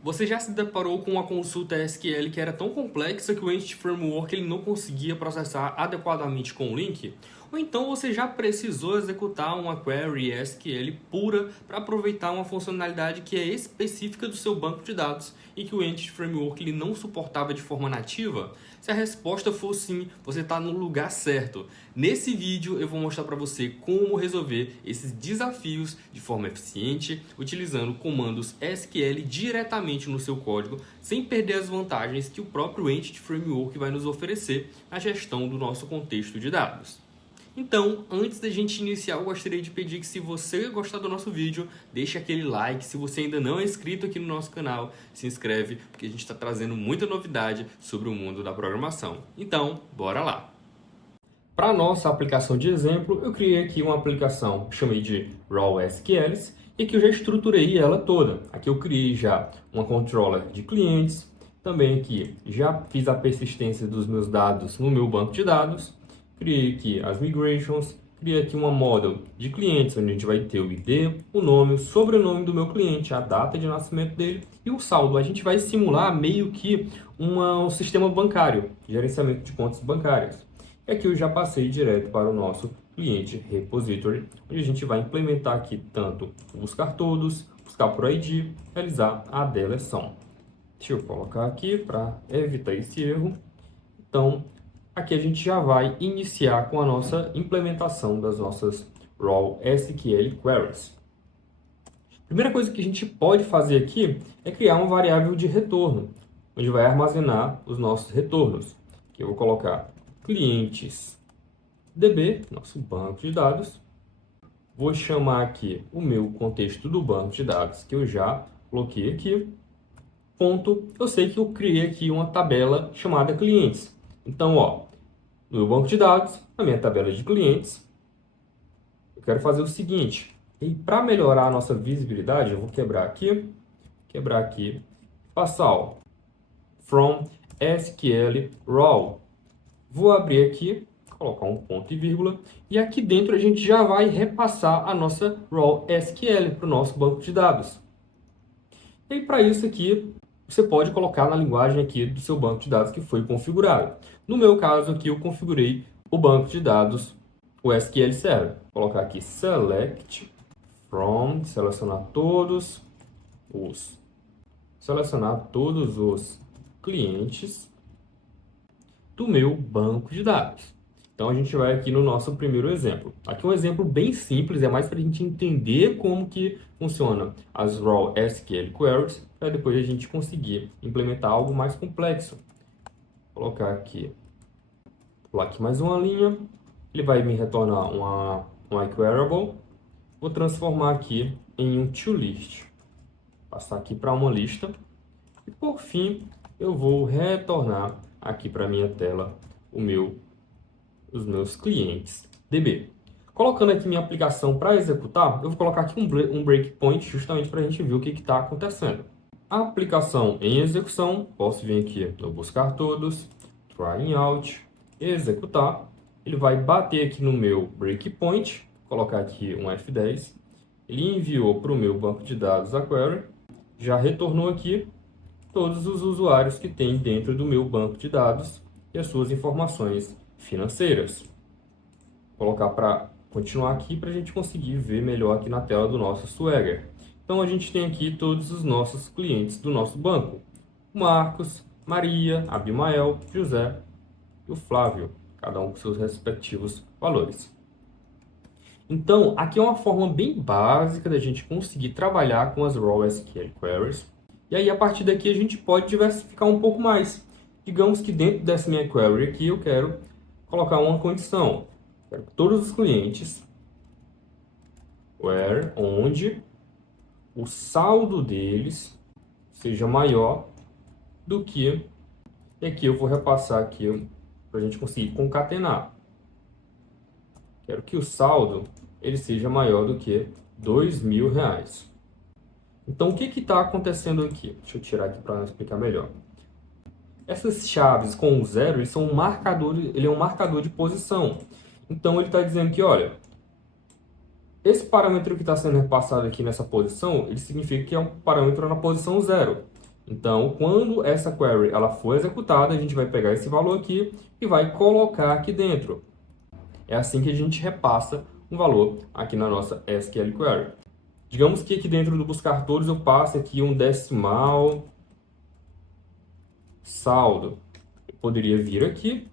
Você já se deparou com uma consulta SQL que era tão complexa que o Entity Framework ele não conseguia processar adequadamente com o link? Ou então você já precisou executar uma query SQL pura para aproveitar uma funcionalidade que é específica do seu banco de dados e que o Entity Framework ele não suportava de forma nativa? Se a resposta for sim, você está no lugar certo. Nesse vídeo eu vou mostrar para você como resolver esses desafios de forma eficiente, utilizando comandos SQL diretamente no seu código, sem perder as vantagens que o próprio Entity Framework vai nos oferecer na gestão do nosso contexto de dados. Então, antes da gente iniciar, eu gostaria de pedir que se você gostar do nosso vídeo, deixe aquele like. Se você ainda não é inscrito aqui no nosso canal, se inscreve, porque a gente está trazendo muita novidade sobre o mundo da programação. Então, bora lá! Para a nossa aplicação de exemplo, eu criei aqui uma aplicação que chamei de Raw SQLs e que eu já estruturei ela toda. Aqui eu criei já uma controller de clientes, também aqui já fiz a persistência dos meus dados no meu banco de dados, criei aqui as migrations, criei aqui uma model de clientes, onde a gente vai ter o ID, o nome, o sobrenome do meu cliente, a data de nascimento dele e o saldo. A gente vai simular meio que um sistema bancário, gerenciamento de contas bancárias. E aqui eu já passei direto para o nosso cliente repository, onde a gente vai implementar aqui tanto buscar todos, buscar por ID, realizar a deleção. Deixa eu colocar aqui para evitar esse erro. Então, aqui a gente já vai iniciar com a nossa implementação das nossas Raw SQL Queries. Primeira coisa que a gente pode fazer aqui é criar uma variável de retorno, onde vai armazenar os nossos retornos. Aqui eu vou colocar clientes DB, nosso banco de dados. Vou chamar aqui o meu contexto do banco de dados, que eu já coloquei aqui. Ponto. Eu sei que eu criei aqui uma tabela chamada clientes. Então, ó, no meu banco de dados, na minha tabela de clientes, eu quero fazer o seguinte. E para melhorar a nossa visibilidade, eu vou quebrar aqui, passar, ó, from SQL Raw. Vou abrir aqui, colocar um ponto e vírgula, e aqui dentro a gente já vai repassar a nossa Raw SQL para o nosso banco de dados. E para isso aqui, você pode colocar na linguagem aqui do seu banco de dados que foi configurado. No meu caso aqui, eu configurei o banco de dados, o SQL Server. Vou colocar aqui select from, selecionar todos os clientes do meu banco de dados. Então, a gente vai aqui no nosso primeiro exemplo. Aqui é um exemplo bem simples, é mais para a gente entender como que funciona as Raw SQL Queries, para depois a gente conseguir implementar algo mais complexo. Vou colocar aqui, pular aqui mais uma linha, ele vai me retornar uma queryable. Vou transformar aqui em um toList, passar aqui para uma lista. E por fim, eu vou retornar aqui para a minha tela os meus clientes DB. Colocando aqui minha aplicação para executar, eu vou colocar aqui um breakpoint justamente para a gente ver o que está acontecendo. A aplicação em execução, posso vir aqui no buscar todos, trying out, executar. Ele vai bater aqui no meu breakpoint, colocar aqui um F10. Ele enviou para o meu banco de dados a query, já retornou aqui todos os usuários que tem dentro do meu banco de dados e as suas informações financeiras. Vou colocar para continuar aqui para a gente conseguir ver melhor aqui na tela do nosso Swagger. Então a gente tem aqui todos os nossos clientes do nosso banco: Marcos, Maria, Abimael, José e o Flávio, cada um com seus respectivos valores. Então, aqui é uma forma bem básica da gente conseguir trabalhar com as Raw SQL Queries. E aí, a partir daqui, a gente pode diversificar um pouco mais. Digamos que dentro dessa minha query aqui, eu quero colocar uma condição. Quero que todos os clientes, onde o saldo deles seja maior do que... E aqui eu vou repassar aqui para a gente conseguir concatenar. Quero que o saldo ele seja maior do que R$2.000. Então, o que está acontecendo aqui? Deixa eu tirar aqui para explicar melhor. Essas chaves com o zero, eles são um marcador, ele é um marcador de posição. Então, ele está dizendo que, olha, esse parâmetro que está sendo repassado aqui nessa posição, ele significa que é um parâmetro na posição 0. Então, quando essa query ela for executada, a gente vai pegar esse valor aqui e vai colocar aqui dentro. É assim que a gente repassa um valor aqui na nossa SQL Query. Digamos que aqui dentro do buscar todos eu passe aqui um decimal saldo. Eu poderia vir aqui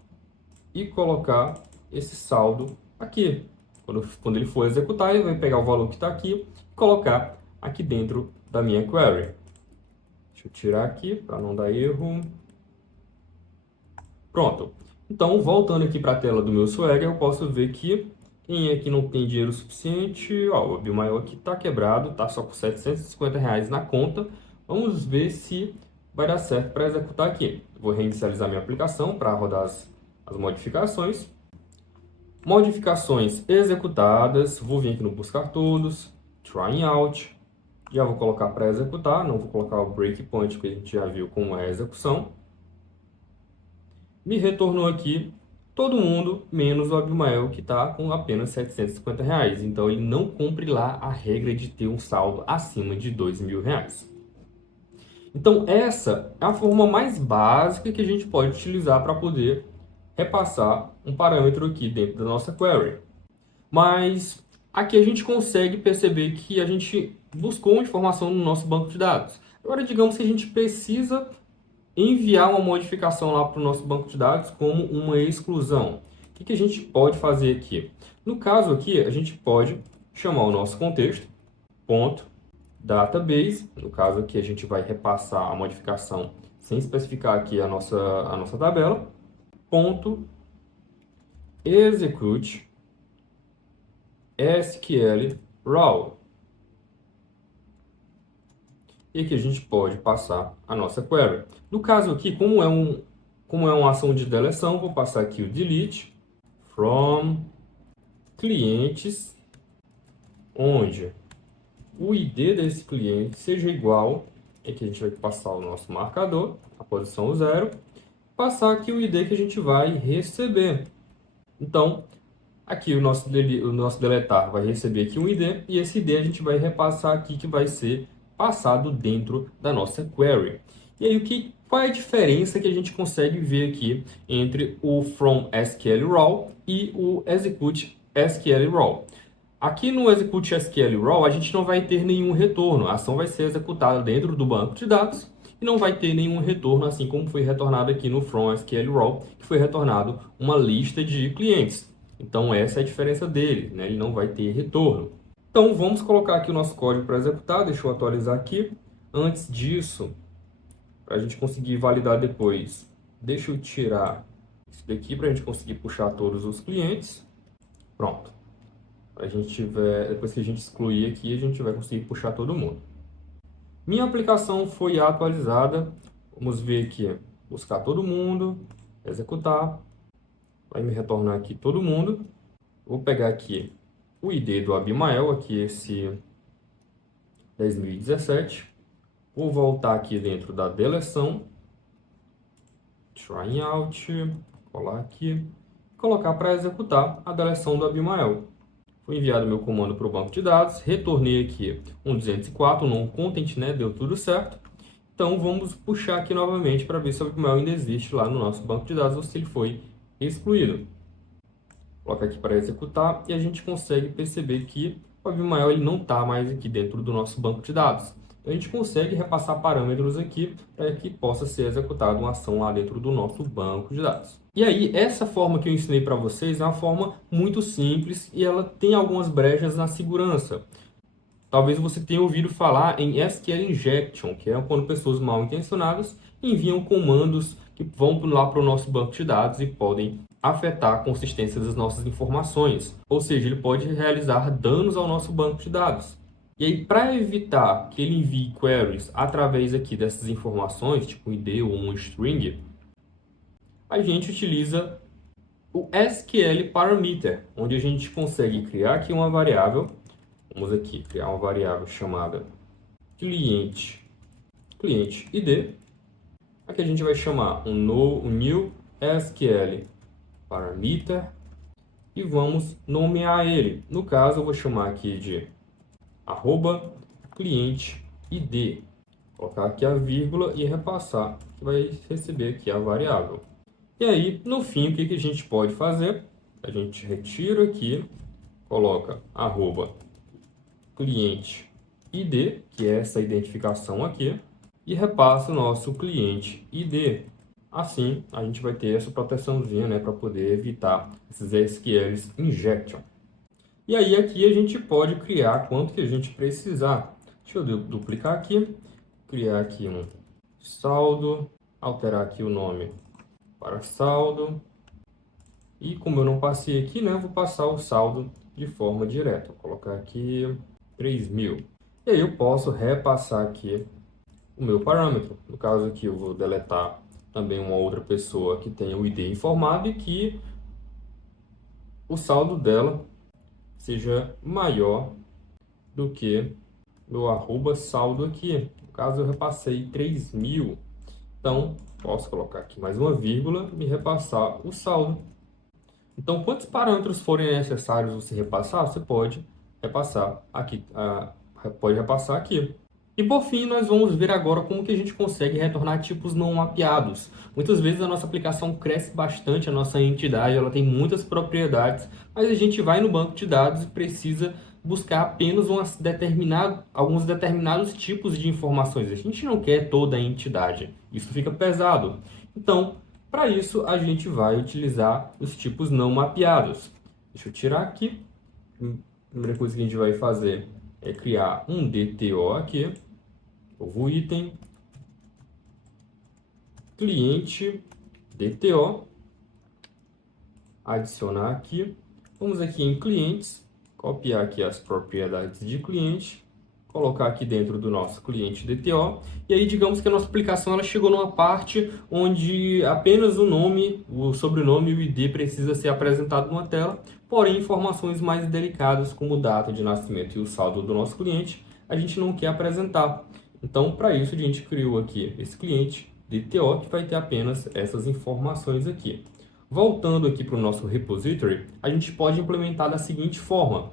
e colocar esse saldo aqui. Quando ele for executar, ele vai pegar o valor que está aqui e colocar aqui dentro da minha query. Deixa eu tirar aqui para não dar erro. Pronto. Então, voltando aqui para a tela do meu Swagger, eu posso ver que quem é que não tem dinheiro suficiente, ó, o AbiMaior aqui está quebrado, está só com R$750 na conta. Vamos ver se vai dar certo para executar aqui. Vou reinicializar minha aplicação para rodar as modificações. Modificações executadas. Vou vir aqui no buscar todos, trying out. Já vou colocar para executar, não vou colocar o breakpoint que a gente já viu como é a execução. Me retornou aqui todo mundo, menos o Abimael, que está com apenas R$750. Então, ele não cumpre lá a regra de ter um saldo acima de R$2.000. Então, essa é a forma mais básica que a gente pode utilizar para poder repassar um parâmetro aqui dentro da nossa query. Mas aqui a gente consegue perceber que a gente buscou uma informação no nosso banco de dados. Agora, digamos que a gente precisa enviar uma modificação lá para o nosso banco de dados como uma exclusão. O que a gente pode fazer aqui? No caso aqui, a gente pode chamar o nosso contexto, ponto, database. No caso aqui, a gente vai repassar a modificação sem especificar aqui a nossa tabela, ponto, execute, SQL raw. E aqui a gente pode passar a nossa query. No caso aqui, como é uma ação de deleção, vou passar aqui o delete from clientes, onde o ID desse cliente seja igual, aqui a gente vai passar o nosso marcador, a posição 0, passar aqui o ID que a gente vai receber. Então, aqui o nosso deletar vai receber aqui um ID, e esse ID a gente vai repassar aqui, que vai ser passado dentro da nossa query. E aí, qual é a diferença que a gente consegue ver aqui entre o from SQL raw e o execute SQL raw? Aqui no execute SQL raw, a gente não vai ter nenhum retorno. A ação vai ser executada dentro do banco de dados e não vai ter nenhum retorno, assim como foi retornado aqui no from SQL raw, que foi retornado uma lista de clientes. Então, essa é a diferença dele, né? Ele não vai ter retorno. Então, vamos colocar aqui o nosso código para executar. Deixa eu atualizar aqui. Antes disso, para a gente conseguir validar depois, deixa eu tirar isso daqui para a gente conseguir puxar todos os clientes. Pronto. Depois que a gente excluir aqui, a gente vai conseguir puxar todo mundo. Minha aplicação foi atualizada. Vamos ver aqui. Buscar todo mundo. Executar. Vai me retornar aqui todo mundo. Vou pegar aqui o ID do Abimael, aqui esse 2017. Vou voltar aqui dentro da deleção. Try out. Colar aqui. Colocar para executar a deleção do Abimael. Foi enviado meu comando para o banco de dados. Retornei aqui um 204, não content, né? Deu tudo certo. Então, vamos puxar aqui novamente para ver se o Abimael ainda existe lá no nosso banco de dados ou se ele foi excluído. Coloca aqui para executar e a gente consegue perceber que o Abimael ele não está mais aqui dentro do nosso banco de dados. Então, a gente consegue repassar parâmetros aqui para que possa ser executada uma ação lá dentro do nosso banco de dados. E aí, essa forma que eu ensinei para vocês é uma forma muito simples e ela tem algumas brechas na segurança. Talvez você tenha ouvido falar em SQL Injection, que é quando pessoas mal intencionadas enviam comandos que vão lá para o nosso banco de dados e podem afetar a consistência das nossas informações. Ou seja, ele pode realizar danos ao nosso banco de dados. E aí, para evitar que ele envie queries através aqui dessas informações, tipo um ID ou um string, a gente utiliza o SQL Parameter, onde a gente consegue criar aqui uma variável. Vamos aqui criar uma variável chamada cliente ID. Aqui a gente vai chamar um new SQL Parameter e vamos nomear ele. No caso, eu vou chamar aqui de @cliente ID. Colocar aqui a vírgula e repassar, que vai receber aqui a variável. E aí, no fim, o que a gente pode fazer? A gente retira aqui, coloca arroba cliente ID, que é essa identificação aqui, e repassa o nosso cliente ID. Assim, a gente vai ter essa proteçãozinha, né, para poder evitar esses SQLs injection. E aí aqui a gente pode criar quanto que a gente precisar. Deixa eu duplicar aqui, criar aqui um saldo, alterar aqui o nome para saldo. E como eu não passei aqui, né, eu vou passar o saldo de forma direta. Vou colocar aqui 3.000. E aí eu posso repassar aqui o meu parâmetro. No caso aqui eu vou deletar também uma outra pessoa que tenha o ID informado e que o saldo dela seja maior do que meu arroba saldo aqui. No caso eu repassei 3.000. Então posso colocar aqui mais uma vírgula e repassar o saldo. Então quantos parâmetros forem necessários você repassar, você pode repassar aqui. E por fim, nós vamos ver agora como que a gente consegue retornar tipos não mapeados. Muitas vezes a nossa aplicação cresce bastante, a nossa entidade ela tem muitas propriedades, mas a gente vai no banco de dados e precisa buscar apenas alguns determinados tipos de informações. A gente não quer toda a entidade, isso fica pesado. Então, para isso, a gente vai utilizar os tipos não mapeados. Deixa eu tirar aqui. A primeira coisa que a gente vai fazer é criar um DTO aqui. Novo item, cliente, DTO, adicionar aqui, vamos aqui em clientes, copiar aqui as propriedades de cliente, colocar aqui dentro do nosso cliente DTO, e aí digamos que a nossa aplicação ela chegou numa parte onde apenas o nome, o sobrenome e o ID precisa ser apresentado numa tela, porém informações mais delicadas como data de nascimento e o saldo do nosso cliente, a gente não quer apresentar. Então, para isso, a gente criou aqui esse cliente DTO que vai ter apenas essas informações aqui. Voltando aqui para o nosso repository, a gente pode implementar da seguinte forma.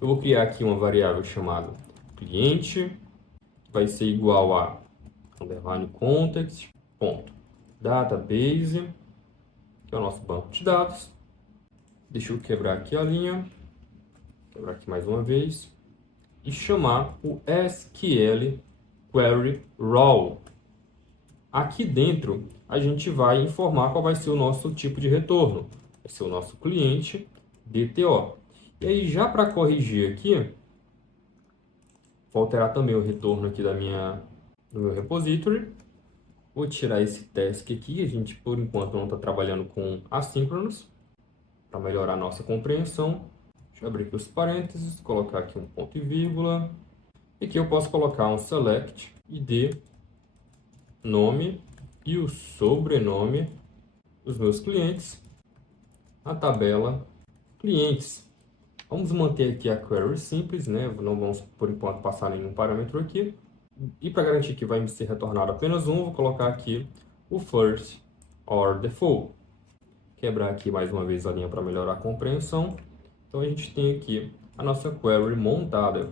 Eu vou criar aqui uma variável chamada cliente, que vai ser igual a underline context, ponto, database, que é o nosso banco de dados. Deixa eu quebrar aqui a linha, quebrar aqui mais uma vez. E chamar o SQL Query Raw. Aqui dentro, a gente vai informar qual vai ser o nosso tipo de retorno. Vai ser o nosso cliente DTO. E aí, já para corrigir aqui, vou alterar também o retorno aqui do meu repository. Vou tirar esse task aqui. A gente, por enquanto, não está trabalhando com assíncronos, para melhorar a nossa compreensão. Deixa eu abrir aqui os parênteses, colocar aqui um ponto e vírgula. E aqui eu posso colocar um select ID, nome e o sobrenome dos meus clientes na tabela clientes. Vamos manter aqui a query simples, né? Não vamos, por enquanto, passar nenhum parâmetro aqui. E para garantir que vai me ser retornado apenas um, vou colocar aqui o first or default. Quebrar aqui mais uma vez a linha para melhorar a compreensão. Então, a gente tem aqui a nossa query montada.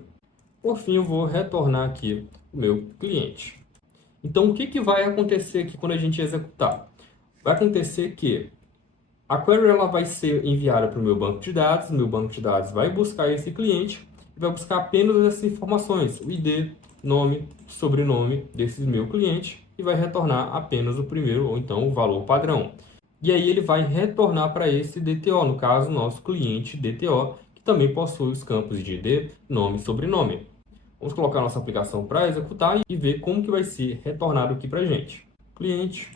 Por fim, eu vou retornar aqui o meu cliente. Então, o que vai acontecer aqui quando a gente executar? Vai acontecer que a query ela vai ser enviada para o meu banco de dados vai buscar esse cliente e vai buscar apenas essas informações, o ID, nome, sobrenome desse meu cliente e vai retornar apenas o primeiro ou então o valor padrão. E aí ele vai retornar para esse DTO, no caso, nosso cliente DTO, que também possui os campos de ID, nome e sobrenome. Vamos colocar nossa aplicação para executar e ver como que vai ser retornado aqui para a gente. Cliente,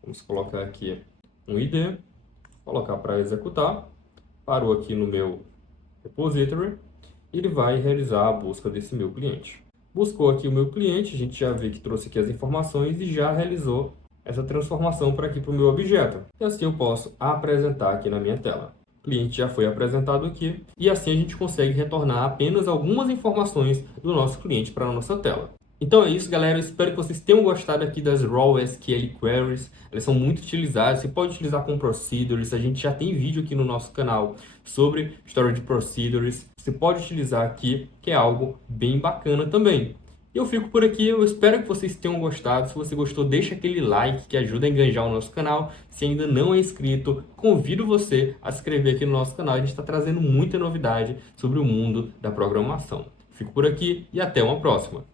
vamos colocar aqui um ID, colocar para executar, parou aqui no meu repository, e ele vai realizar a busca desse meu cliente. Buscou aqui o meu cliente, a gente já vê que trouxe aqui as informações e já realizou essa transformação para aqui para o meu objeto. E assim eu posso apresentar aqui na minha tela. O cliente já foi apresentado aqui e assim a gente consegue retornar apenas algumas informações do nosso cliente para a nossa tela. Então é isso, galera. Eu espero que vocês tenham gostado aqui das Raw SQL Queries. Elas são muito utilizadas. Você pode utilizar com Procedures. A gente já tem vídeo aqui no nosso canal sobre Storage Procedures. Você pode utilizar aqui, que é algo bem bacana também. E eu fico por aqui, eu espero que vocês tenham gostado. Se você gostou, deixa aquele like que ajuda a engajar o nosso canal. Se ainda não é inscrito, convido você a se inscrever aqui no nosso canal. A gente está trazendo muita novidade sobre o mundo da programação. Fico por aqui e até uma próxima.